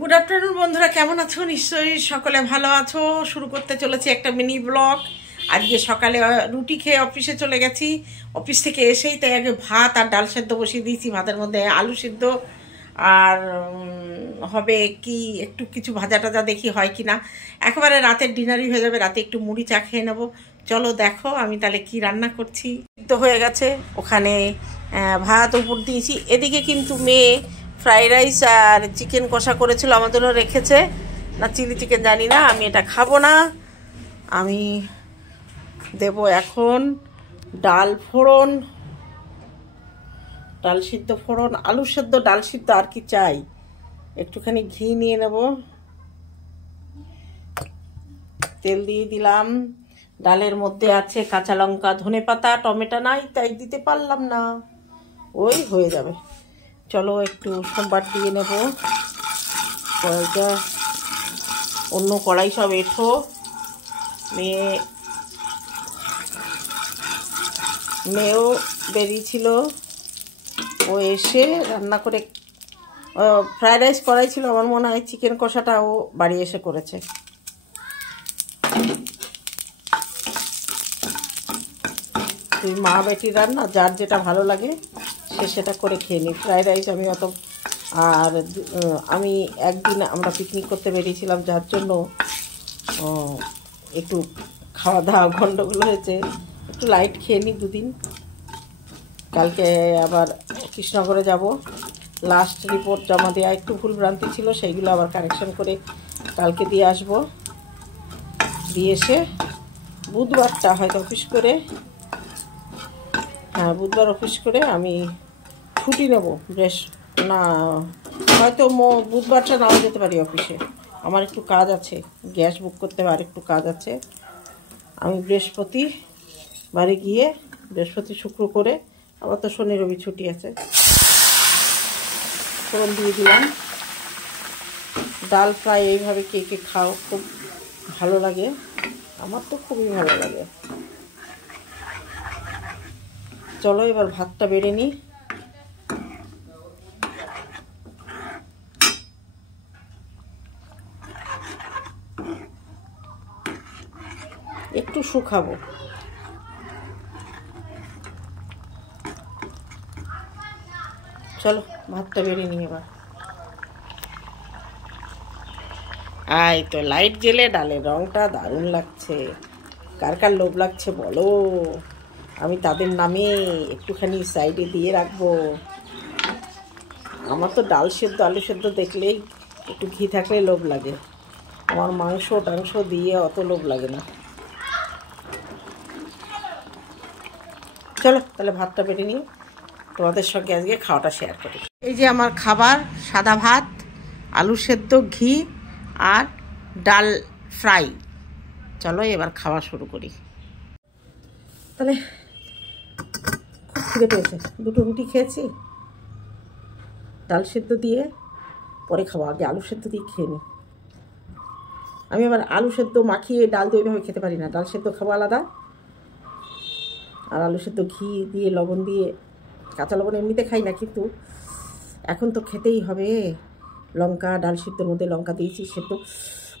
Good afternoon বন্ধুরা, কেমন আছো? নিশ্চয়ই সকলে ভালো আছো। শুরু করতে চলেছি একটা মিনি ব্লগ। আজকে সকালে রুটি খেয়ে অফিসে চলে গেছি। অফিস থেকে এসেই তাই আগে ভাত আর ডাল সেদ্ধ বসিয়ে দিয়েছি। ভাতের মধ্যে আলু সিদ্ধ আর হবে কি একটু কিছু ভাজা টাজা, দেখি হয় কি না। একেবারে রাতের ডিনারই হয়ে যাবে। রাতে একটু মুড়ি চা খেয়ে নেবো। চলো দেখো আমি তাহলে কি রান্না করছি। তো হয়ে গেছে, ওখানে ভাত উপর দিয়েছি। এদিকে কিন্তু মেয়ে ফ্রাইড রাইস আর চিকেন কষা করেছিল, আমার জন্য রেখেছে। না চিলি চিকেন জানি না, আমি এটা খাবো না। আমি দেব এখন ডাল ফোড়ন, ডাল সিদ্ধ ফোড়ন, আলু সেদ্ধ, ডাল সিদ্ধ, আর কি চাই। একটুখানি ঘি নিয়ে নেব, তেল দিয়ে দিলাম। ডালের মধ্যে আছে কাঁচা লঙ্কা, ধনেপাতা, টমেটো নাই তাই দিতে পারলাম না, ওই হয়ে যাবে। চলো একটু সোমবার দিয়ে নেব। কড়াইটা অন্য কড়াই সব এঁঠো। মেয়েও বেরিয়েছিল, ও এসে রান্না করে ফ্রাইড রাইস করাই ছিল। আমার মনে হয় চিকেন কষাটা ও বাড়ি এসে করেছে। তুই মা বেটির রান্না, যার যেটা ভালো লাগে সে সেটা করে খেয়ে নি। ফ্রাইড রাইস আমি অত, আর আমি একদিন আমরা পিকনিক করতে বেরিয়েছিলাম, যার জন্য একটু খাওয়া দাওয়া গন্ডগোল হয়েছে। একটু লাইট খেয়ে নিই দুদিন। কালকে আবার কৃষ্ণনগরে যাব, লাস্ট রিপোর্ট জমা দেওয়া একটু ভুলভ্রান্তি ছিল, সেইগুলো আবার কারেকশন করে কালকে দিয়ে আসব। দিয়ে এসে বুধবারটা হয়তো অফিস করে, হ্যাঁ বুধবার অফিস করে আমি ছুটি নেব। বেশ না, হয়তো বুধবারটা নাও যেতে পারি অফিসে। আমার একটু কাজ আছে, গ্যাস বুক করতে হবে, আর একটু কাজ আছে। আমি বৃহস্পতি বাড়ি গিয়ে বৃহস্পতি শুক্র করে, আবার তো শনি রবি ছুটি আছে। ফোড়ন দিয়ে দিলাম। ডাল ফ্রাই এইভাবে কে কে খাও, খুব ভালো লাগে, আমার তো খুবই ভালো লাগে। চলো এবার ভাতটা বেড়ে নিই। একটু শুকাবো। চলো ভাতটা বেড়ে নিই এবার। এই তো লাইট জ্বেলে ডালের রংটা দারুণ লাগছে। কার কার লোভ লাগছে বলো, আমি তাদের নামে একটুখানি সাইডে দিয়ে রাখবো। আমার তো ডাল সেদ্ধ আলু সেদ্ধ দেখলেই একটু ঘি থাকলে লোভ লাগে। আমার মাংস টাংস দিয়ে অত লোভ লাগে না। চলো তাহলে ভাতটা বেড়ে নিই, তোমাদের সঙ্গে আজকে খাওয়াটা শেয়ার করি। এই যে আমার খাবার, সাদা ভাত, আলু সেদ্ধ, ঘি আর ডাল ফ্রাই। চলো এবার খাওয়া শুরু করি। তাহলে খুব খিদে পেয়েছে, দুটো রুটি খেয়েছি ডাল সেদ্ধ দিয়ে, পরে খাবো। আগে আলু সেদ্ধ দিয়ে খেয়ে নিই। আমি আবার আলু সেদ্ধ মাখিয়ে ডাল দিয়ে ওইভাবে খেতে পারি না। ডাল সেদ্ধ খাবো আলাদা, আর আলু সেদ্ধ ঘি দিয়ে লবণ দিয়ে, কাঁচা লবণ এমনিতে খাই না, কিন্তু এখন তো খেতেই হবে। লঙ্কা, ডাল সিদ্ধর মধ্যে লঙ্কা দিয়েছি, সেদ্ধ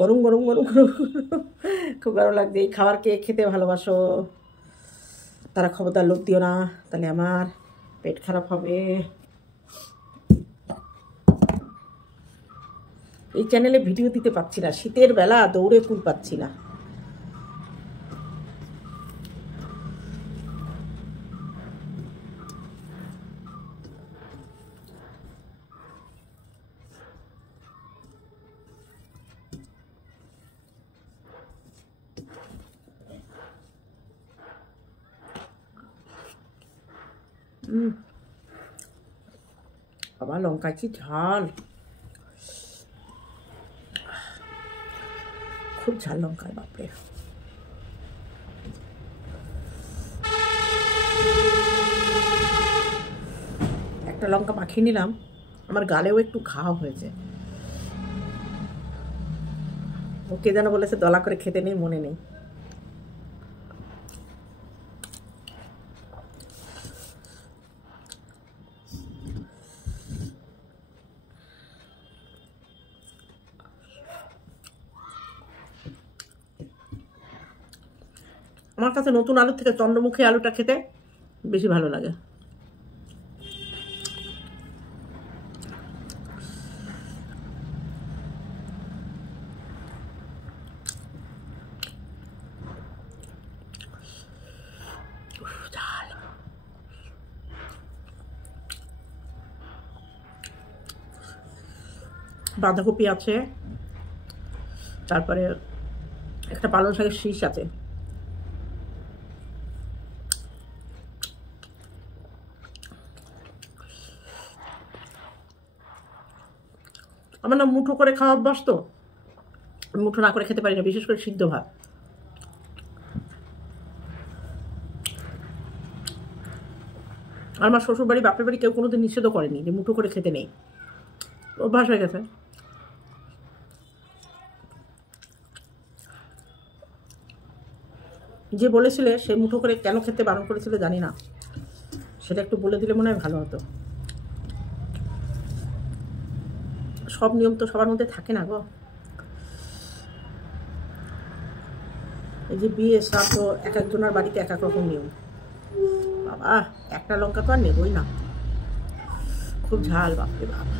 গরম গরম গরম গরম, খুব গরম লাগছে। এই খাবার কে খেতে ভালোবাসো তারা খবরদার লোভ দিও না, তাহলে আমার পেট খারাপ হবে। এই চ্যানেলে ভিডিও দিতে পারছি না, শীতের বেলা দৌড়ে কুল পাচ্ছি না। আবার লঙ্কা কি ঝাল, খুব ঝাল লঙ্কার, বাপরে। একটা লঙ্কা মাখিয়ে নিলাম, আমার গালেও একটু ঘা হয়েছে। ওকে যেন বলেছে দলা করে খেতে নেই, মনে নেই। আমার কাছে নতুন আলুর থেকে চন্দ্রমুখী আলুটা খেতে বেশি ভালো লাগে। বাঁধাকপি আছে, তারপরে একটা পালং শাকের শীষ আছে। আমার না মুঠো করে খাওয়া অভ্যাস, তো মুঠো না করে খেতে পারি না, বিশেষ করে সিদ্ধ ভাত। আর আমার শ্বশুর বাড়ি বাপের বাড়ি কেউ কোনোদিন নিষেধও করেনি যে মুঠো করে খেতে নেই, অভ্যাস হয়ে গেছে। যে বলেছিলে সে মুঠো করে কেন খেতে বারণ করেছিল জানি না, সেটা একটু বলে দিলে মনে হয় ভালো হতো। সব নিয়ম তো সবার মধ্যে থাকে না গো। এই যে বিয়ে শ্রাদ্ধ এক একজনের বাড়িতে এক এক রকম নিয়ম। বাবা একটা লঙ্কা তো আর নেবই না, খুব ঝাল, বাপরে বাবা।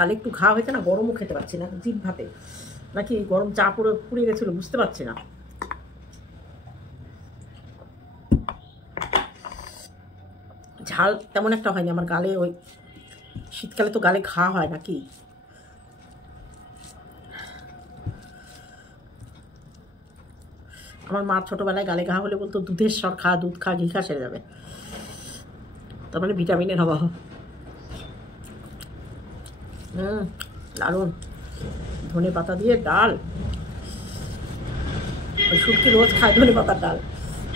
গালে একটু ঘা হয়েছে না, গরমও খেতে পারছি না জিভ ভাতে, নাকি গরম চা পুড়ে গেছিলো বুঝতে পারছি না। ঝাল তেমন একটা হয়নি আমার গালে, ওই শীতকালে তো গালে ঘা হয় নাকি। আমার মা ছোটবেলায় গালে ঘা হলে বলতো দুধের স্বর খা, দুধ খা, ঘি খা, সেরে যাবে। তার মানে ভিটামিনের অভাব। দারুন ধনে পাতা দিয়ে ডাল, ওই শুটকি রোজ খায় ধনে পাতার ডাল।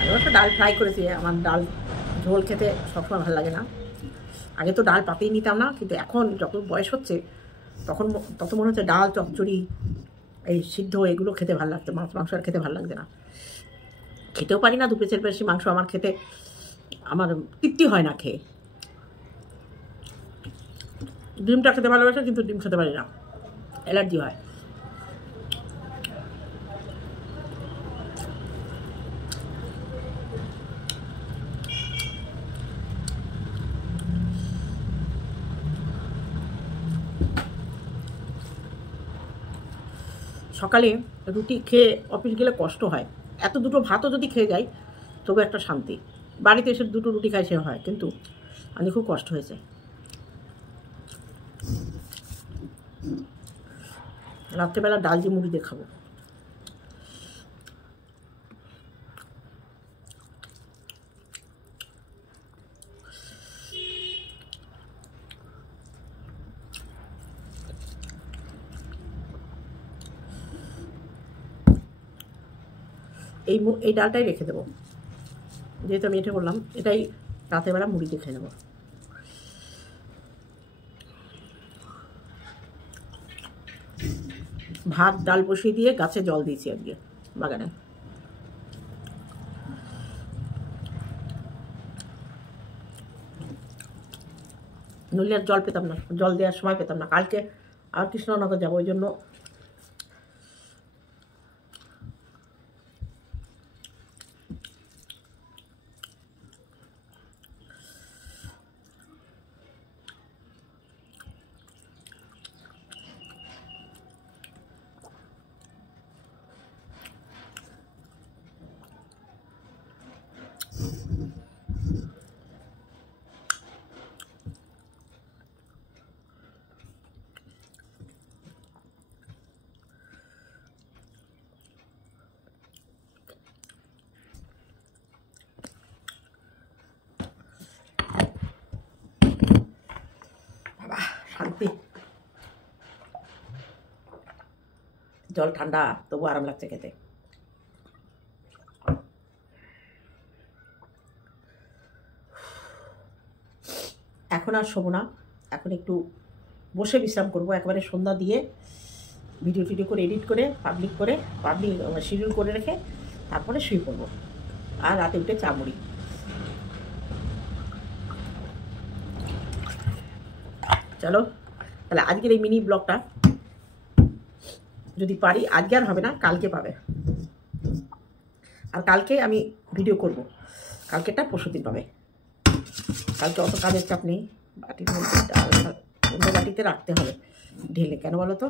আমি একটা ডাল ফ্রাই করেছি, আমার ডাল ঝোল খেতে সবসময় ভালো লাগে না। আগে তো ডাল পাতেই নিতাম না, কিন্তু এখন যত বয়স হচ্ছে তত মনে হচ্ছে ডাল, চচ্চড়ি, এই সিদ্ধ এগুলো খেতে ভালো লাগছে, মাংস আর খেতে ভালো লাগছে না। খেতেও পারি না, 2 পিসের বেশি মাংস আমার খেতে আমার তৃপ্তি হয় না খেয়ে। ডিমটা খেতে ভালোবাসে, কিন্তু ডিম খেতে পারি না, অ্যালার্জি হয়। সকালে রুটি খেয়ে অফিস গেলে কষ্ট হয়, এত দুটো ভাতও যদি খেয়ে যাই তবু একটা শান্তি। বাড়িতে এসে 2টো রুটি খাই সে হয়, কিন্তু আমি খুব কষ্ট হয়েছে। রাত্রেবেলা ডাল দিয়ে মুড়ি দিয়ে খাবো। এই ডালটাই রেখে দেবো, যেহেতু আমি এটা বললাম, এটাই রাতেরবেলা মুড়ি দিয়ে খেয়ে নেবো। ভাত ডাল বসিয়ে দিয়ে গাছে জল দিয়েছি আজকে বাগানে। নইলে আর জল পেতাম না, জল দেওয়ার সময় পেতাম না। কালকে আর কৃষ্ণনগর যাবো, ওই জন্য জল ঠান্ডা, তবু আরাম লাগছে খেতে। এখন আর শোবো না, এখন একটু বসে বিশ্রাম করবো। একেবারে সন্ধ্যা দিয়ে ভিডিও টিডিও করে এডিট করে পাবলিক শিডিউল করে রেখে তারপরে শুয়ে পড়বো। আর রাতে উঠে চা মুড়ি। চলো তাহলে আজকের এই মিনি ব্লগটা যদি পারি, আজকে আর হবে না, কালকে পাবে। আর কালকে আমি ভিডিও করব, কালকেটা পরশুদিন পাবে। কালকে অত কাজের চাপ নেই। বাটির মধ্যে ডাল অন্য বাটিতে রাখতে হবে ঢেলে, কেন বলো তো,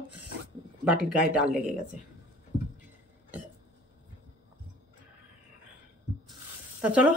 বাটির গায়ে ডাল লেগে গেছে। তা চলো